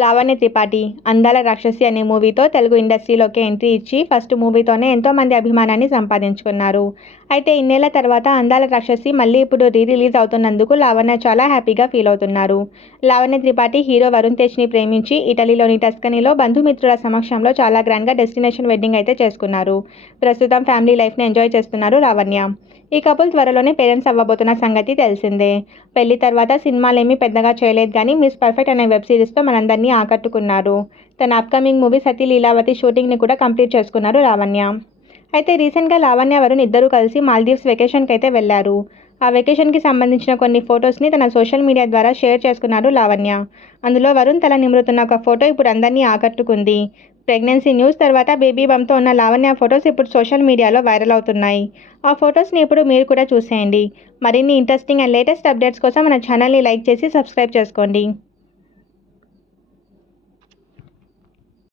లావణ్య త్రిపాఠి అందాల రాక్షసి అనే మూవీతో తెలుగు ఇండస్ట్రీలోకి ఎంట్రీ ఇచ్చి ఫస్ట్ మూవీతోనే ఎంతోమంది అభిమానాన్ని సంపాదించుకున్నారు. అయితే ఇన్నేళ్ళ తర్వాత అందాల రాక్షసి మళ్ళీ ఇప్పుడు రీ రిలీజ్ అవుతున్నందుకు లావణ్య చాలా హ్యాపీగా ఫీల్ అవుతున్నారు. లావణ్య త్రిపాఠి హీరో వరుణ్ తేజ్ని ప్రేమించి ఇటలీలోని టస్కనీలో బంధుమిత్రుల సమక్షంలో చాలా గ్రాండ్గా డెస్టినేషన్ వెడ్డింగ్ అయితే చేసుకున్నారు. ప్రస్తుతం ఫ్యామిలీ లైఫ్ని ఎంజాయ్ చేస్తున్నారు లావణ్య. ఈ కపుల్ త్వరలోనే పేరెంట్స్ అవ్వబోతున్న సంగతి తెలిసిందే. పెళ్ళి తర్వాత సినిమాలేమీ పెద్దగా చేయలేదు కానీ మిస్ పర్ఫెక్ట్ అనే వెబ్ సిరీస్తో మనందరినీ ఆకట్టుకున్నారు. తన అప్కమింగ్ మూవీ సతీ లీలావతి షూటింగ్ని కూడా కంప్లీట్ చేసుకున్నారు లావణ్య అయితే రీసెంట్గా లావణ్య వరుణ్ ఇద్దరు కలిసి మాల్దీవ్స్ వెకేషన్కి అయితే వెళ్ళారు. ఆ వెకేషన్కి సంబంధించిన కొన్ని ఫొటోస్ని తన సోషల్ మీడియా ద్వారా షేర్ చేసుకున్నారు లావణ్య. అందులో వరుణ్ తల నిమురుతున్న ఒక ఫోటో ఇప్పుడు అందరినీ ఆకట్టుకుంది. ప్రెగ్నెన్సీ న్యూస్ తర్వాత బేబీ బంతో ఉన్న లావణ్య ఫొటోస్ ఇప్పుడు సోషల్ మీడియాలో వైరల్ అవుతున్నాయి. ఆ ఫొటోస్ని ఇప్పుడు మీరు కూడా చూసేయండి. మరిన్ని ఇంట్రెస్టింగ్ అండ్ లేటెస్ట్ అప్డేట్స్ కోసం మన ఛానల్ని లైక్ చేసి సబ్స్క్రైబ్ చేసుకోండి.